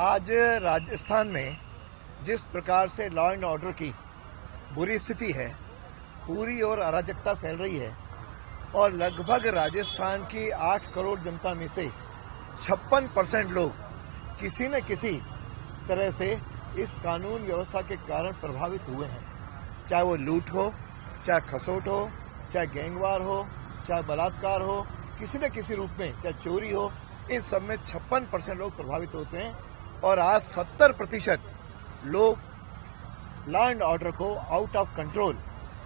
आज राजस्थान में जिस प्रकार से लॉ एंड ऑर्डर की बुरी स्थिति है, पूरी और अराजकता फैल रही है और लगभग राजस्थान की 8 करोड़ जनता में से 56% लोग किसी न किसी तरह से इस कानून व्यवस्था के कारण प्रभावित हुए हैं। चाहे वो लूट हो, चाहे खसोट हो, चाहे गैंगवार हो, चाहे बलात्कार हो, किसी न किसी रूप में, चाहे चोरी हो, इन सब में 56% लोग प्रभावित होते हैं और आज 70% लोग लॉ एंड ऑर्डर को आउट ऑफ कंट्रोल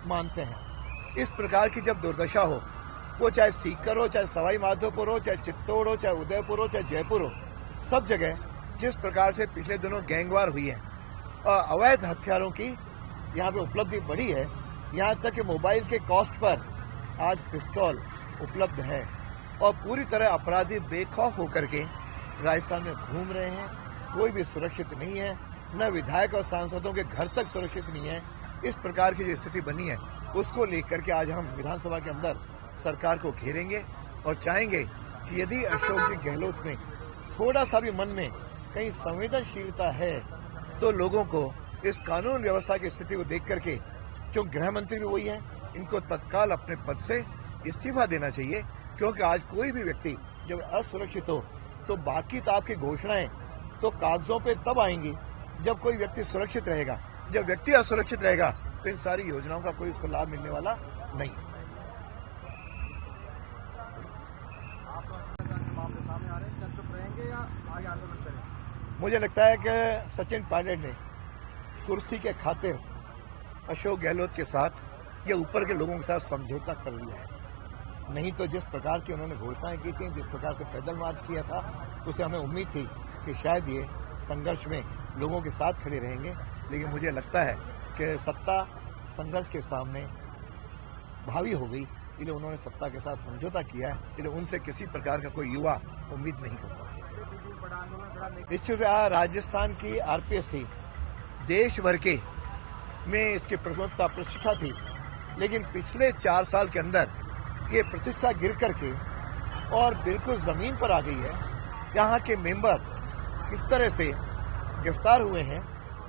मानते हैं। इस प्रकार की जब दुर्दशा हो, वो चाहे सीकर हो, चाहे सवाई माधोपुर हो, चाहे चित्तौड़ हो, चाहे उदयपुर हो, चाहे जयपुर हो, सब जगह जिस प्रकार से पिछले दिनों गैंगवार हुई है और अवैध हथियारों की यहाँ पे उपलब्धि बढ़ी है, यहाँ तक कि मोबाइल के कॉस्ट पर आज पिस्तौल उपलब्ध है और पूरी तरह अपराधी बेखौफ होकर के राजस्थान में घूम रहे हैं। कोई भी सुरक्षित नहीं है, न विधायक और सांसदों के घर तक सुरक्षित नहीं है। इस प्रकार की जो स्थिति बनी है, उसको लेकर के आज हम विधानसभा के अंदर सरकार को घेरेंगे और चाहेंगे कि यदि अशोक जी गहलोत में थोड़ा सा भी मन में कहीं संवेदनशीलता है तो लोगों को इस कानून व्यवस्था की स्थिति को देख करके, जो गृह मंत्री भी वही है, इनको तत्काल अपने पद से इस्तीफा देना चाहिए। क्योंकि आज कोई भी व्यक्ति जब असुरक्षित हो तो बाकी तो आपकी घोषणाएं तो कागजों पे तब आएंगी जब कोई व्यक्ति सुरक्षित रहेगा। जब व्यक्ति असुरक्षित रहेगा तो इन सारी योजनाओं का कोई उसको लाभ मिलने वाला नहीं। मुझे लगता है कि सचिन पायलट ने कुर्सी के खातिर अशोक गहलोत के साथ या ऊपर के लोगों के साथ समझौता कर लिया है। नहीं तो जिस प्रकार की उन्होंने घोषणाएं की थी, जिस प्रकार से पैदल मार्च किया था, उसे हमें उम्मीद थी कि शायद ये संघर्ष में लोगों के साथ खड़े रहेंगे। लेकिन मुझे लगता है कि सत्ता संघर्ष के सामने भावी हो गई, इसलिए उन्होंने सत्ता के साथ समझौता किया है। इसलिए उनसे किसी प्रकार का कोई युवा उम्मीद नहीं करता। राजस्थान की आरपीएससी देश भर के में इसकी प्रमुखता प्रतिष्ठा थी, लेकिन पिछले 4 साल के अंदर ये प्रतिष्ठा गिर करके और बिल्कुल जमीन पर आ गई है। यहाँ के मेंबर किस तरह से गिरफ्तार हुए हैं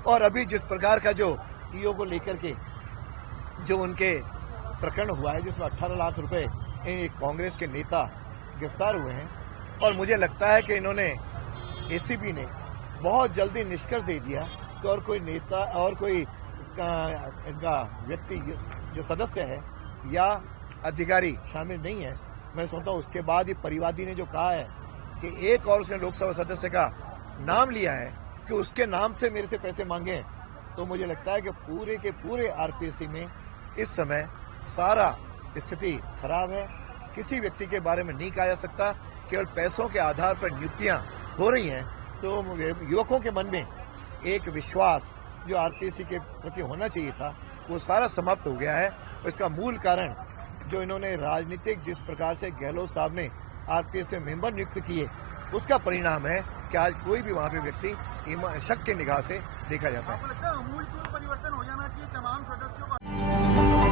और अभी जिस प्रकार का जो ईओ को लेकर के जो उनके प्रकरण हुआ है, जिसमें 18 लाख रुपए एक कांग्रेस के नेता गिरफ्तार हुए हैं, और मुझे लगता है कि इन्होंने एसीबी ने बहुत जल्दी निष्कर्ष दे दिया कि और कोई नेता और कोई इनका व्यक्ति जो सदस्य है या अधिकारी शामिल नहीं है। मैं सोचता हूँ उसके बाद ही परिवादी ने जो कहा है कि एक और उसने लोकसभा सदस्य का नाम लिया है कि उसके नाम से मेरे से पैसे मांगे हैं, तो मुझे लगता है कि पूरे के पूरे आरपीएससी में इस समय सारा स्थिति खराब है। किसी व्यक्ति के बारे में नहीं कहा जा सकता, केवल पैसों के आधार पर नियुक्तियां हो रही हैं। तो युवकों के मन में एक विश्वास जो आरपीएससी के प्रति होना चाहिए था, वो सारा समाप्त हो गया है। इसका मूल कारण जो इन्होंने राजनीतिक जिस प्रकार से गहलोत साहब ने आरपीएससी में मेंबर नियुक्त किए, उसका परिणाम है कि आज कोई भी वहां पे व्यक्ति शक के निगाह से देखा जाता है। आपको लगता है अमूलचूल परिवर्तन हो जाना चाहिए तमाम सदस्यों का?